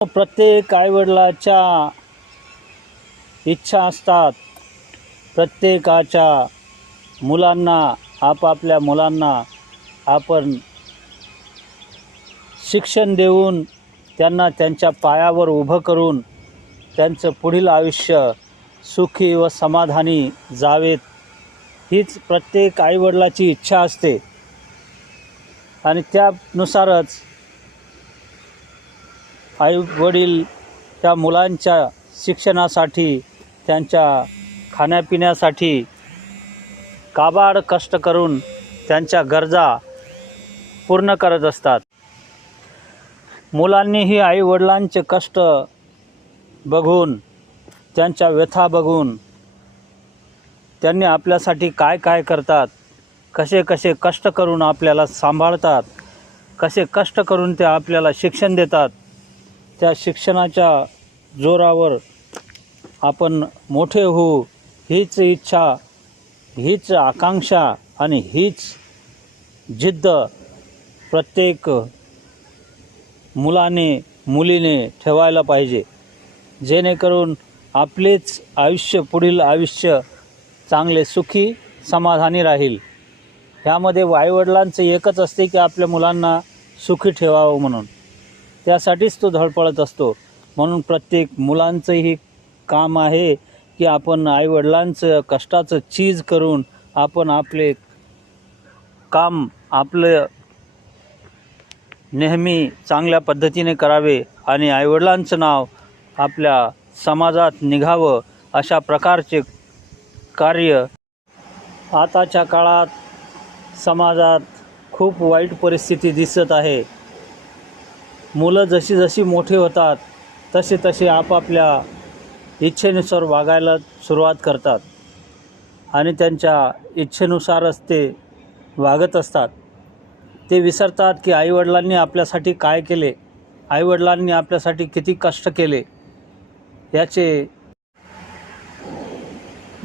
प्रत्येक आईवडिलाच्या इच्छा असतात. प्रत्येकाच्या मुलांना आपापल्या मुलांना आपण शिक्षण देऊन त्यांना त्यांच्या पायावर उभं करून त्यांचं पुढील आयुष्य सुखी व समाधानी जावेत हीच प्रत्येक आईवडिलाची इच्छा असते. आणि त्यानुसारच आई वडील त्या मुलांच्या शिक्षणासाठी त्यांच्या खाण्यापिण्यासाठी काबाड कष्ट करून त्यांच्या गरजा पूर्ण करत असतात. मुलांनीही आई वडिलांचे कष्ट बघून त्यांच्या व्यथा बघून त्यांनी आपल्यासाठी काय काय करतात कसे कसे कष्ट करून आपल्याला सांभाळतात कसे कष्ट करून ते आपल्याला शिक्षण देतात त्या शिक्षणाच्या जोरावर आपण मोठे होऊ हीच इच्छा हीच आकांक्षा आणि हीच जिद्द प्रत्येक मुलाने मुलीने ठेवायला पाहिजे. जेणेकरून आपलेच आयुष्य पुढील आयुष्य चांगले सुखी समाधानी राहील. ह्यामध्ये आईवडिलांचं एकच असते की आपल्या मुलांना सुखी ठेवावं म्हणून. त्यासाठीच तो धडपडत असतो. म्हणून प्रत्येक मुलांचंही काम आहे की आपण आईवडिलांचं कष्टाचं चीज करून आपण आपले काम आपलं नेहमी चांगल्या पद्धतीने करावे आणि आईवडिलांचं नाव आपल्या समाजात निघावं अशा प्रकारचे कार्य आताच्या काळात समाजात खूप वाईट परिस्थिती दिसत आहे. मुलं जशी जशी मोठी होतात तसे तसे आपापल्या इच्छेनुसार वागायला सुरुवात करतात. आणि त्यांच्या इच्छेनुसारच ते वागत असतात. ते विसरतात की आईवडिलांनी आपल्यासाठी काय केले? आईवडिलांनी आपल्यासाठी किती कष्ट केले? याचे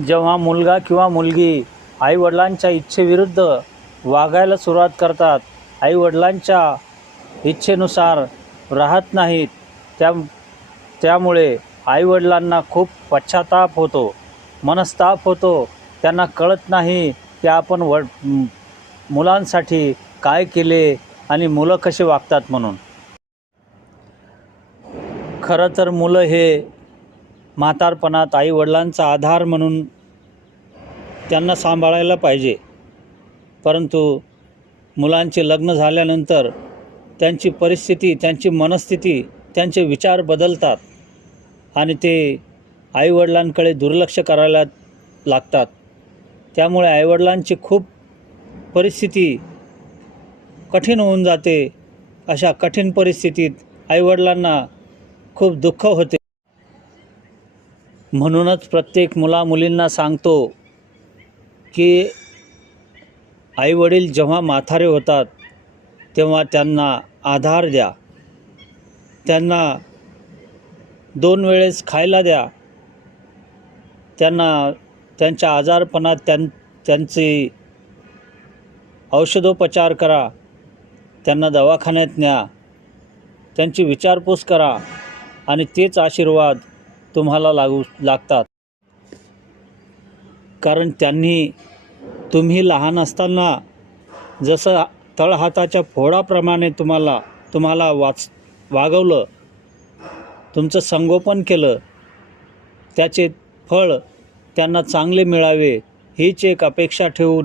जेव्हा मुलगा किंवा मुलगी आईवडिलांच्या इच्छेविरुद्ध वागायला सुरुवात करतात आईवडिलांच्या इच्छेनुसार राहत नाहीत. त्या त्यामुळे आईवडिलांना खूप पश्चाताप होतो मनस्ताप होतो. त्यांना कळत नाही की आपण व मुलांसाठी काय केले आणि मुलं कसे वागतात म्हणून. खरं तर मुलं हे म्हातारपणात आईवडिलांचा आधार म्हणून त्यांना सांभाळायला पाहिजे. परंतु मुलांचे लग्न झाल्यानंतर त्यांची परिस्थिती त्यांची मनस्थिती त्यांचे विचार बदलतात आणि ते आईवडिलांकडे दुर्लक्ष करायला लागतात. त्यामुळे आईवडिलांची खूप परिस्थिती कठीण होऊन जाते. अशा कठीण परिस्थितीत आईवडिलांना खूप दुःख होते. म्हणूनच प्रत्येक मुलामुलींना सांगतो की आईवडील जेव्हा म्हातारे होतात तेव्हा त्यांना आधार द्या. त्यांना दोन वेळेस खायला द्या. त्यांना त्यांच्या आजारपणात त्यां त्यांची औषधोपचार करा. त्यांना दवाखान्यात न्या. त्यांची विचारपूस करा आणि तेच आशीर्वाद तुम्हाला लागू लागतात. कारण त्यांनी तुम्ही लहान असताना जसं तळहाताच्या फोडाप्रमाणे तुम्हाला तुम्हाला वाच वागवलं तुमचं संगोपन केलं त्याचे फळ त्यांना चांगले मिळावे हीच एक अपेक्षा ठेवून